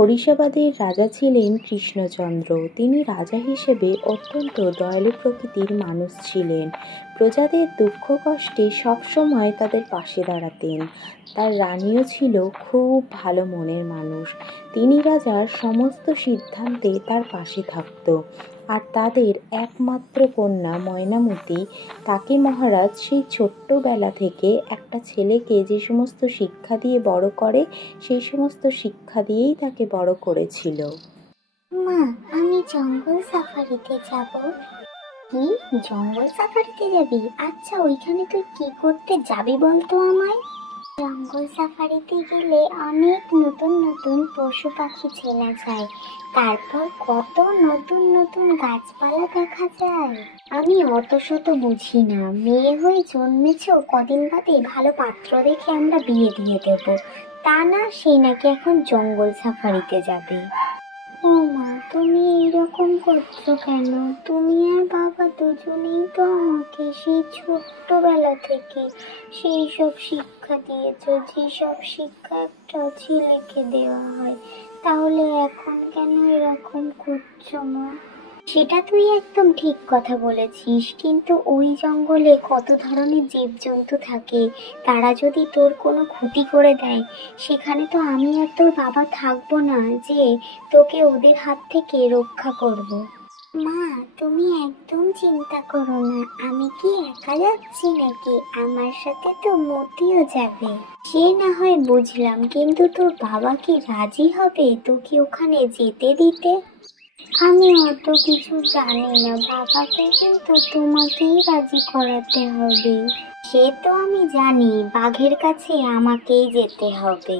হরিষাবাদের রাজা ছিলেন কৃষ্ণচন্দ্র। তিনি রাজা হিসেবে অত্যন্ত দয়ালু প্রকৃতির মানুষ ছিলেন। প্রজাদের দুঃখ কষ্টে সবসময় তাদের পাশে দাঁড়াতেন। তার রানীও ছিল খুব ভালো মনের মানুষ। তিনি রাজার সমস্ত সিদ্ধান্তে তার পাশে থাকত। আর তাদের একমাত্র কন্যা ময়নামতি, তাকে মহারাজ সেই ছোট্টবেলা থেকে একটা ছেলেকে যে সমস্ত শিক্ষা দিয়ে বড় করে, সেই সমস্ত শিক্ষা দিয়েই তাকে বড় করেছিল। মা, আমি জঙ্গল সাফারিতে যাব। কি, জঙ্গল সাফারিতে যাবি? আচ্ছা, ওইখানে তুই কি করতে যাবি বলতো আমায়। জঙ্গল সাফারিতে গেলে অনেক নতুন নতুন পশু পাখি চেনা যায়, তারপর কত নতুন নতুন গাছপালা দেখা যায়। আমি অত শত বুঝি না, মেয়ে হয়ে জন্মেছ, কদিন বাদে ভালো পাত্র দেখে আমরা বিয়ে দিয়ে দেব, তা না সেই নাকি এখন জঙ্গল সাফারিতে যাবে। ও মা, তুমি এইরকম করছো কেন? তুমি আর বাবা দুজনেই তো আমাকে সেই ছোট্টবেলা থেকে সেই সব শিক্ষা দিয়েছো, যেসব শিক্ষা একটা ছেলেকে দেওয়া হয়, তাহলে এখন কেন এরকম করছো মা? সেটা তুই একদম ঠিক কথা বলেছিস, কিন্তু ওই জঙ্গলে কত ধরনের জীবজন্তু থাকে, তারা যদি তোর কোনো ক্ষতি করে দেয়, সেখানে তো আমি আর তোর বাবা থাকবো না যে তোকে ওদের হাত থেকে রক্ষা করব। মা, তুমি একদম চিন্তা করো না, আমি কি একা যাচ্ছি নাকি? আমার সাথে তো মতিও যাবে। সে না হয় বুঝলাম, কিন্তু তোর বাবা কি রাজি হবে তোকে ওখানে যেতে দিতে? আমি অত কিছু জানি না, বাবাকে কিন্তু তোমাকেই রাজি করাতে হবে। সে তো আমি জানি, বাঘের কাছে আমাকেই যেতে হবে।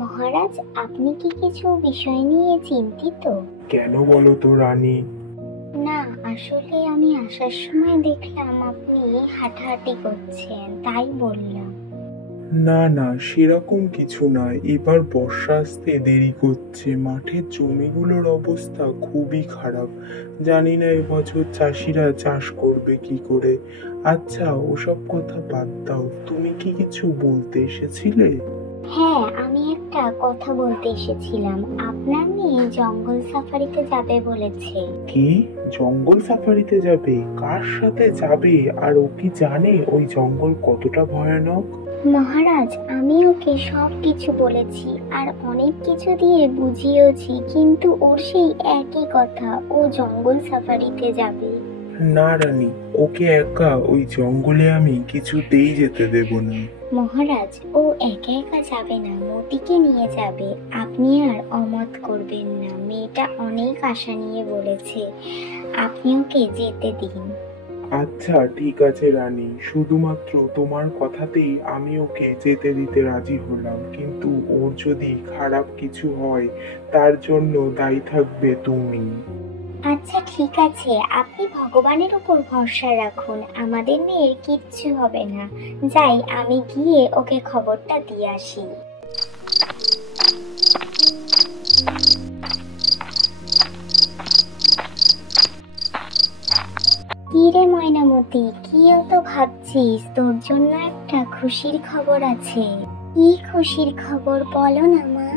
মহারাজ, আপনি কি কিছু বিষয় নিয়ে চিন্তিত? কেন বলো তো রানী? না, আসলে আমি আসার সময় দেখলাম আপনি হাঁটাহাঁটি করছেন, তাই বললাম। না না, সেরকম কিছু না। এবার বর্ষা আসতে দেরি করছে, মাঠের জমিগুলোর অবস্থা খুবই খারাপ। জানি না এবছর চাষিরা চাষ করবে কি করে। আচ্ছা, ওসব কথা বাদ দাও, তুমি কি কিছু বলতে এসেছিলে? হ্যাঁ, আমি একটা কথা বলতে এসেছিলাম। আপনার মেয়ে জঙ্গল সাফারিতে যাবে বলেছে। কি, জঙ্গল সাফারিতে যাবে? কার সাথে যাবে? আর ও কি জানে ওই জঙ্গল কতটা ভয়ানক? মহারাজ, আমি ওকে সব কিছু বলেছি আর অনেক কিছু দিয়ে বুঝিয়েছি, কিন্তু ওর সেই একই কথা, ও জঙ্গল সাফারিতে যাবে। না রানী, ওকে একা ওই জঙ্গলে আমি কিছুতেই যেতে দেব না। মহারাজ, ও একা একা যাবে না, মতিকে নিয়ে যাবে। আপনি আর অমত করবেন না, মেয়েটা অনেক আশা নিয়ে বলেছে, আপনি ওকে যেতে দিন। আচ্ছা ঠিক আছে রানী, শুধুমাত্র তোমার কথাতেই আমি ওকে যেতে দিতে রাজি হলাম, কিন্তু ওর যদি খারাপ কিছু হয় তার জন্য দায়ী থাকবে তুমি। আচ্ছা ঠিক আছে, আপনি ভগবানের উপর ভরসা রাখুন, আমাদের মেয়ের কিচ্ছু হবে না। যাই, আমি গিয়ে ওকে খবরটা দিয়ে আসি। কি রে ময়নামতি, কি অত ভাবছিস? তোর জন্য একটা খুশির খবর আছে। কি খুশির খবর, বলো না মা।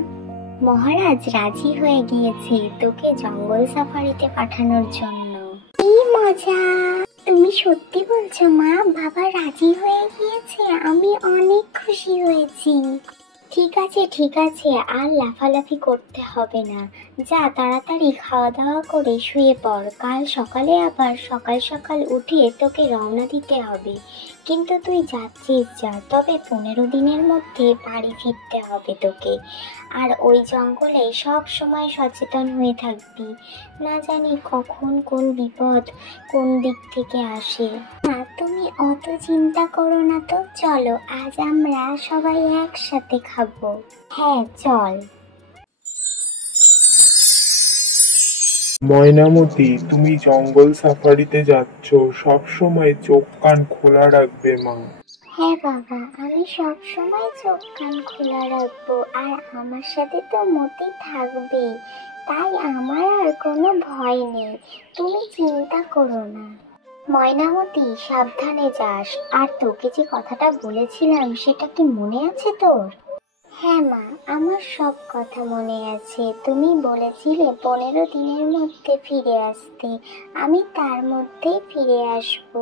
মহারাজ রাজি হয়ে গিয়েছে তোকে জঙ্গল সাফারিতে পাঠানোর জন্য। কি মজা! তুমি সত্যি বলছো মা? বাবা রাজি হয়ে গিয়েছে? আমি অনেক খুশি হয়েছি। ঠিক আছে ঠিক আছে, আর লাফালাফি করতে হবে না। যা, তাড়াতাড়ি খাওয়া দাওয়া করে শুয়ে পড়, কাল সকালে আবার সকাল সকাল উঠে তোকে রওনা দিতে হবে। কিন্তু তুই যাচ্ছিস যা, তবে 15 দিনের মধ্যে বাড়ি ফিরতে হবে তোকে। আর ওই জঙ্গলে সব সময় সচেতন হয়ে থাকবি, না জানি কখন কোন বিপদ কোন দিক থেকে আসে। না, তুমি অত চিন্তা করো না তো, চলো আজ আমরা সবাই একসাথে খাবো। হ্যাঁ চল। ময়নামতি, তুমি জঙ্গল সাফারিতে যাচ্ছ, সব সময় চোখ কান খোলা রাখবে মা। হ্যাঁ বাবা, আমি সব সময় চোখ কান খোলা রাখবো, আর আমার সাথে তো মতি থাকবেই, তাই আমার আর কোনো ভয় নেই। তুমি চিন্তা করো না। ময়নামতি, সাবধানে যাস। আর তোকে যে কথাটা বলেছিলাম সেটা কি মনে আছে তোর? হ্যাঁ মা, আমার সব কথা মনে আছে। তুমি বলেছিলে 15 দিনের মধ্যে ফিরে আসতে, আমি তার মধ্যেই ফিরে আসবো।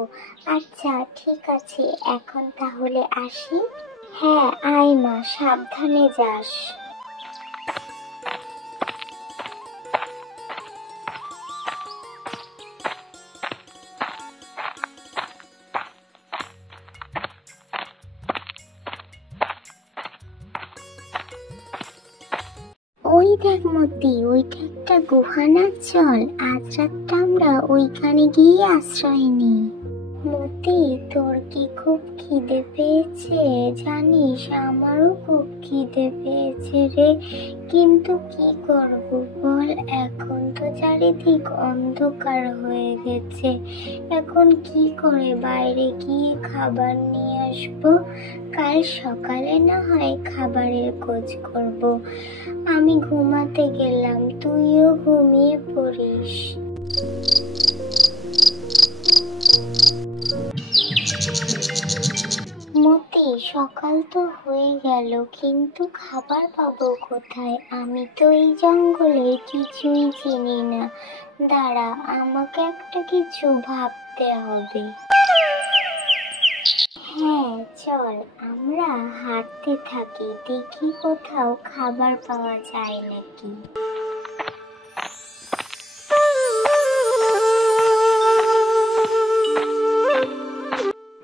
আচ্ছা ঠিক আছে, এখন তাহলে আসি। হ্যাঁ আয় মা, সাবধানে যাস। ওই দেখ মতি, ওইটা একটা গুহা না, চল আজ রাতটা আমরা ওইখানে গিয়ে আশ্রয় নিই। মতি, তোর কি খুব খিদে পেয়েছে? জানিস আমারও খুব খিদে পেয়েছে রে, কিন্তু কি করব বল, এখন তো চারিদিক অন্ধকার হয়ে গেছে। এখন কি করে বাইরে গিয়ে খাবার নিয়ে আসবো? কাল সকালে না হয় খাবারের খোঁজ করব। আমি ঘুমাতে গেলাম, তুইও ঘুমিয়ে পড়িস। মতি, সকাল তো হয়ে গেল, কিন্তু খাবার পাবো কোথায়? আমি তো এই জঙ্গলের কিছুই চিনি না। দাঁড়া, আমাকে একটা কিছু ভাবতে হবে। হ্যাঁ চল, আমরা হাঁটতে থাকি, দেখি কোথাও খাবার পাওয়া যায় নাকি।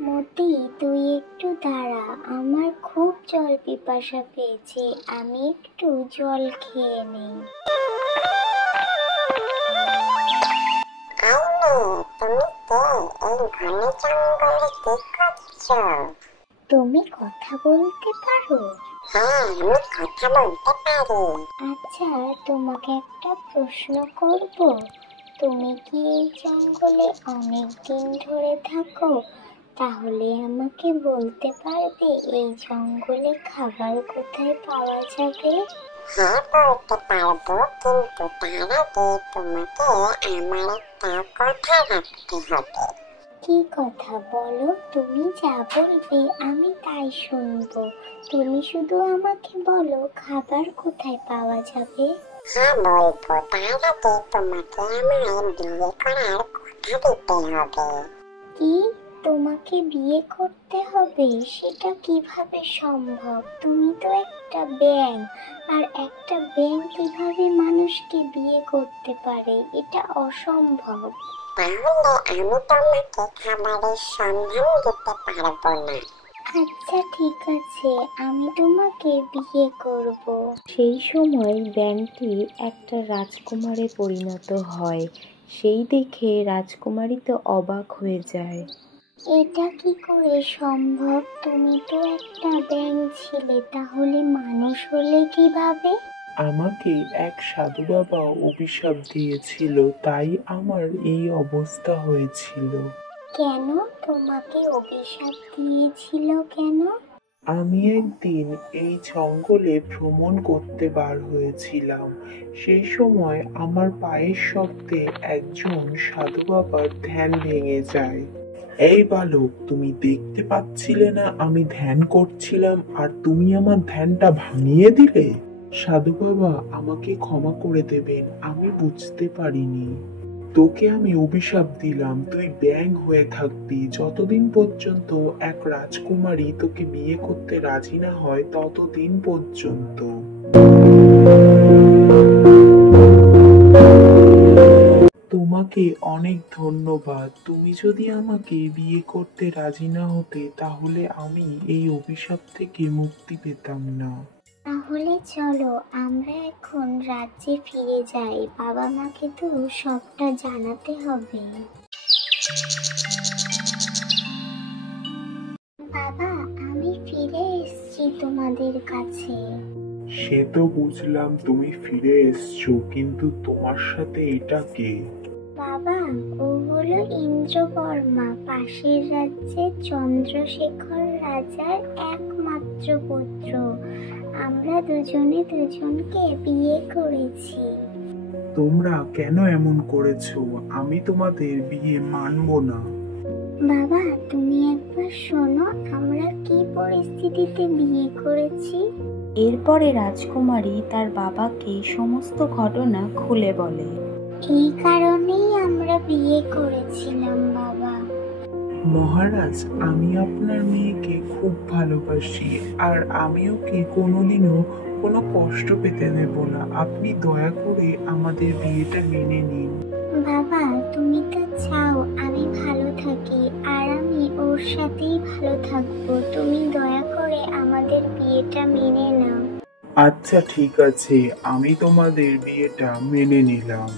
মতি, তুই একটু দাঁড়া, আমার খুব জল পিপাসা পেয়েছে, আমি একটু জল খেয়ে নেই। তুমি কথা বলতে পারো? হ্যাঁ, আমি কথা বলতে পারি। আচ্ছা, তোমাকে একটা প্রশ্ন করব। তুমি কি এই জঙ্গলে অনেক দিন ধরে থাকো? তাহলে আমাকে বলতে পারবে এই জঙ্গলে খাবার কোথায় পাওয়া যাবে? হ্যাঁ, বলতে পারবো, কিন্তু তার আগে তোমাকে আমার একটা কথা রাখতে হবে। কি কথা বলো, তুমি যা বলবে আমি তাই শুনবো। তুমি শুধু আমাকে বলো খাবার কোথায় পাওয়া যাবে। হ্যাঁ বলবো, তার আগে তোমাকে আমায় বিয়ে করার কথা দিতে হবে। কি, তোমাকে বিয়ে করতে হবে? সেটা কিভাবে সম্ভব? তুমি তো একটা ব্যাঙ, আর একটা ব্যাঙ কিভাবে মানুষকে বিয়ে করতে পারে? এটা অসম্ভব। তাহলে আমি তোমাকে খাবারের সন্ধান দিতে পারবো না। আচ্ছা ঠিক আছে, আমি তোমাকে বিয়ে করব। সেই সময় ব্যাঙটি একটা রাজকুমারে পরিণত হয়। সেই দেখে রাজকুমারী তো অবাক হয়ে যায়। এটা কি করে সম্ভব? তুমি তো একটা ব্যাঙ ছিলে, তাহলে মানুষ হলে কিভাবে? আমাকে এক সাধু বাবা অভিশাপ দিয়েছিল, তাই আমার এই অবস্থা হয়েছিল। কেন তোমাকে অভিশাপ দিয়েছিল কেন? আমি একদিন এই জঙ্গলে ভ্রমণ করতে বার হয়েছিলাম। সেই সময় আমার পায়ের শব্দে একজন সাধু বাবার ধ্যান ভেঙে যায়। এই বালক, তুমি দেখতে পাচ্ছিলে না আমি ধ্যান করছিলাম, আর তুমি আমার ধ্যানটা ভাঙিয়ে দিলে? সাধু বাবা, আমাকে ক্ষমা করে দেবেন, আমি বুঝতে পারিনি। তোকে আমি অভিশাপ দিলাম, তুই ব্যাঙ হয়ে থাকবি যতদিন পর্যন্ত এক রাজকুমারী তোকে বিয়ে করতে রাজি না হয়, ততদিন পর্যন্ত। তোমাকে অনেক ধন্যবাদ। তুমি যদি আমাকে বিয়ে করতে রাজি না হতে, তাহলে আমি এই অভিশাপ থেকে মুক্তি পেতাম না। তাহলে চলো আমরা এখন রাজ্যে ফিরে যাই, বাবা মাকে তো সবটা জানাতে হবে। বাবা, আমি ফিরে এসেছি তোমাদের কাছে। সে তো বুঝলাম তুমি ফিরে এসছো, কিন্তু তোমার সাথে এটা কে? বাবা, ও হলো ইন্দ্রবর্মা, পাশের রাজ্যে চন্দ্রশেখর রাজার একমাত্র পুত্র। আমরা দুজনে দুজনকে বিয়ে করেছি। তোমরা কেন এমন করেছো? আমি তোমাদের বিয়ে মানবো না। বাবা, তুমি একবার শোনো আমরা কি পরিস্থিতিতে বিয়ে করেছি। এরপরে রাজকুমারী তার বাবাকে সমস্ত ঘটনা খুলে বলে। এই কারণেই আমরা বিয়ে করেছিলাম বাবা। মহারাজ, আমি আপনার মেয়েকে খুব ভালোবাসি, আর আমি ওকে কোনোদিনও কোনো কষ্ট পেতে দেব না। আপনি দয়া করে আমাদের বিয়েটা মেনে নিন। বাবা, তুমি তো চাও আমি ভালো থাকি, আর আমি ওর সাথেই ভালো থাকবো। তুমি দয়া করে আমাদের বিয়েটা মেনে নাও। আচ্ছা ঠিক আছে, আমি তোমাদের বিয়েটা মেনে নিলাম।